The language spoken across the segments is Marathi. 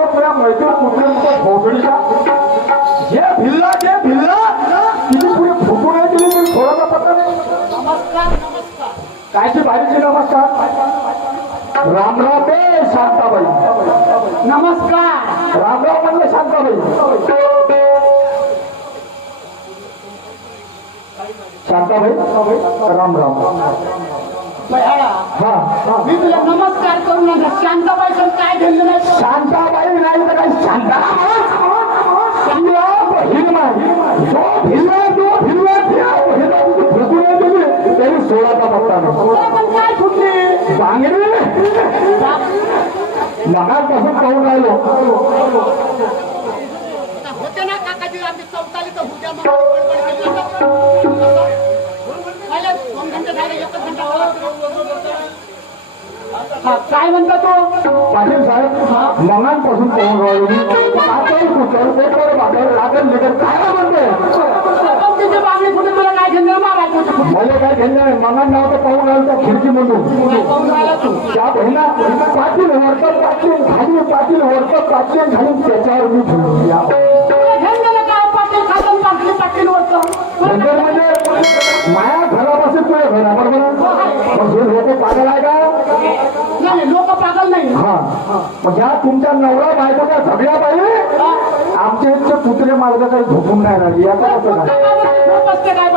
बरोबर तुला मैत्रीण कुठे भोगडीचा जे भिल्ला जे भिल्ला तिची पुढे फुकून आहे तिने तरी थोडासा पत्ता नाही कायची बारीची नमस्कार. रामराव बे शांताबाई. नमस्कार रामराव म्हणलं शांताबाई शांताबाई रामराव हा. हा. मी तुला नमस्कार करू नका. सोळाचा पत्ता नाही तुला पण काय फुटली बांगडी मगापासून पाहून राहिलो होते ना काकाजी आमची चौताली तर उद्या मग गडबड केली आता. झाले, दोन घंटे झाले एकच घंटा हो. हा, काय म्हणता तो पाटील साहेब मगांपासून पाहून राहिलो मी कातळ कुचल पेपर बाजार लागल निघत काय म्हणते चौकीची बांगडी फुटली तुला काय घेणं मला कुठे फुटली मला काय घेणं नाही मगान नाव तर पाहून राहिलो त्या खिडकीमधून काय पाहून राहिला तू. त्या बहिणा पाटील वरतं पाटील खाली पाटील वरतं पाटील घालून त्याच्यावर मी ठेवली या म्हणजे म्हणजे माया घरापासून तुझ्या घरा बरोबर मग हे लोक पागल आहे का? नाही लोक पागल नाही. हा. मग ह्या तुमच्या नवरा बायकोच्या सगळ्या बाई आमच्या इथचे कुत्रे मार्ग काही झोपून नाही राहिले. याचा असं काय काय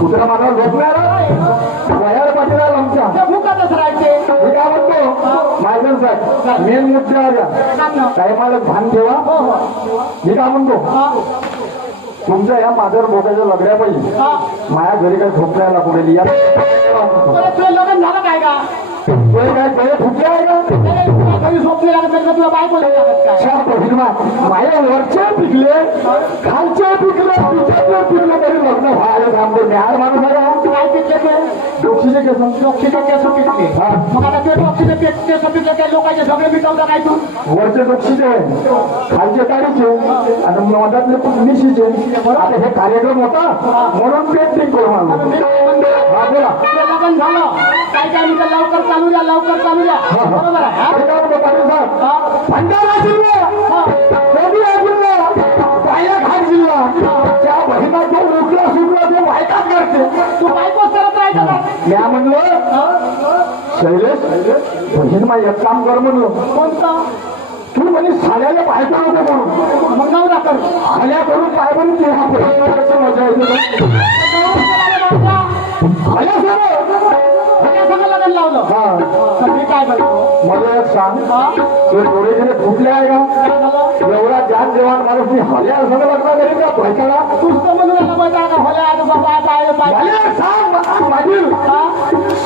कुत्रा मार्ग झोपणार वयार पाटील आमच्या. ते भुकतच राहायचे. मी काय म्हणतो? मायगन साहेब मेन मुद्द्यावर या सांग ना. काही मला भान ठेवा. हो हो. मी काय म्हणतो? तुमच्या या माझ्यावर बोटाच्या पाहिजे हा. माया घरी काही झोपण्याला पुढे या. काय काय गळे फुटले आहे का? अरे, तुला घरी झोपली लागत नाही का तुला बायको नाही लागत काय चार प्रतिमा माझ्या वरचे पिकले खालचे पिकले पिछातले पिकले तरी लग्न व्हायला थांबले न्याय माणूस आहे का? काय पिकले ते डोक्षीचे केस डोक्षीचे केस पिकले हा. मग आता ते डोक्षीचे केस केस पिकले ते लोकांचे सगळे मिटवता काय तू वरचे डोक्षीचे खालचे काळीचे आणि मधातले मिशीचे आता हे कार्यक्रम होता म्हणून पेंटिंग करू मला हा बोला ते लग्न झालं काय काय म्हणतात लवकर चालू द्या लवकर चालू द्या बरोबर आहे हा? हे भंडारा जिल्हा गोंदिया जिल्हा पायाघाट जिल्हा त्या बहिणा जो उठला सुटला तो बायकाच करते तू बायकोच करत राहायचं म्या म्हणलं शैलेश बहीण मा एक काम कर म्हणलं कोणता तू म्हणे साड्याला बायको नको म्हणून मग नवरा कर खाल्या करून पाय म्हणून ते हा बहीण कसं मजा येते संग लग्न लावलं? हा. तर मी काय म्हणतो? मला एक सांग. हा? ते डोळे गेले फुटले आहे का? काय झालं? एवढा जान देवान माणूस मी हल्या असं लग्न करेल का? पैशाला? पुस्तक म्हणून आला पाहिजे का? भले आज बाबा पाय. मला सांग मा- माझी हा?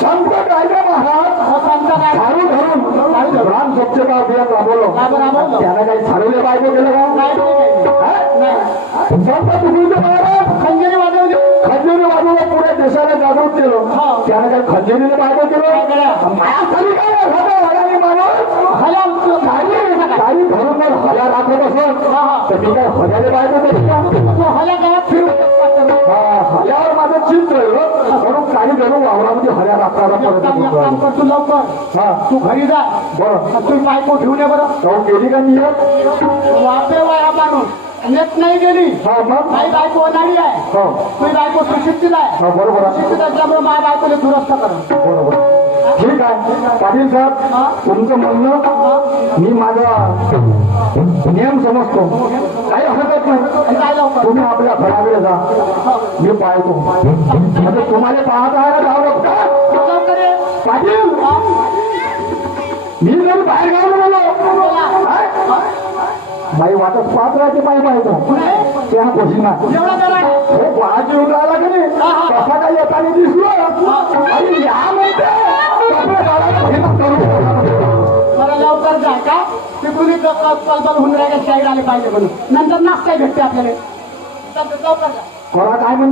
संत गायले महाराज हो, सांगता काय झाडू धरून ग्राम स्वच्छता अभियान राबवलं. राब- राबवलं. त्यानं काही झाडवले बायको केलं का? नाही नाही, नाही. हा? खंजिरी वाजवली. खंजोरी वाजवलं पुढे देशाला जागृत केलं. त्यानं काही खंजोरीने बायको काय केलं. खाली काय? झालं हल्याने माणूस हल्या धरून. तर मी काय हल्याने केली गावात फिरू हा, हल्यावर माझं चित्र हो. म्हणून काही जण वावरामध्ये हल्या एक परत काम एक काम कर तू लवकर. हा. तू घरी जा. बरं. तू बायको घेऊन ये बरं. गेली का मी? वापरे वाया माणूस. नेत नाही गेली. हा माझी बायको अनाडी आहे. हो. तुझी बायको सुशिक्षित आहे. हा बरोबर सुशिक्षित असल्यामुळे माझ्या बायकोला दुरुस्त कर. बरोबर ठीक आहे. पाटील साहेब तुमचं म्हणणं मी माझा नियम समजतो. काही हरकत नाही. तुम्ही आपल्या घराकडे जा. मी पाहतो. आता तुम्हाला पाहत आहे ना पाटील! हा? मी जर बाहेर बोला. माई वाटत पाहत राहते माई नाही? त्या जरा हो बाहेर येऊन राहिला की नाही कसा काय येताना दिसलो? आणि या म्हणते. लवकर जा का? कलबल होऊन आले पाहिजे म्हणून. नंतर नाश्ता भेटते आपल्याला. लवकर जा. कोणा काय म्हणते?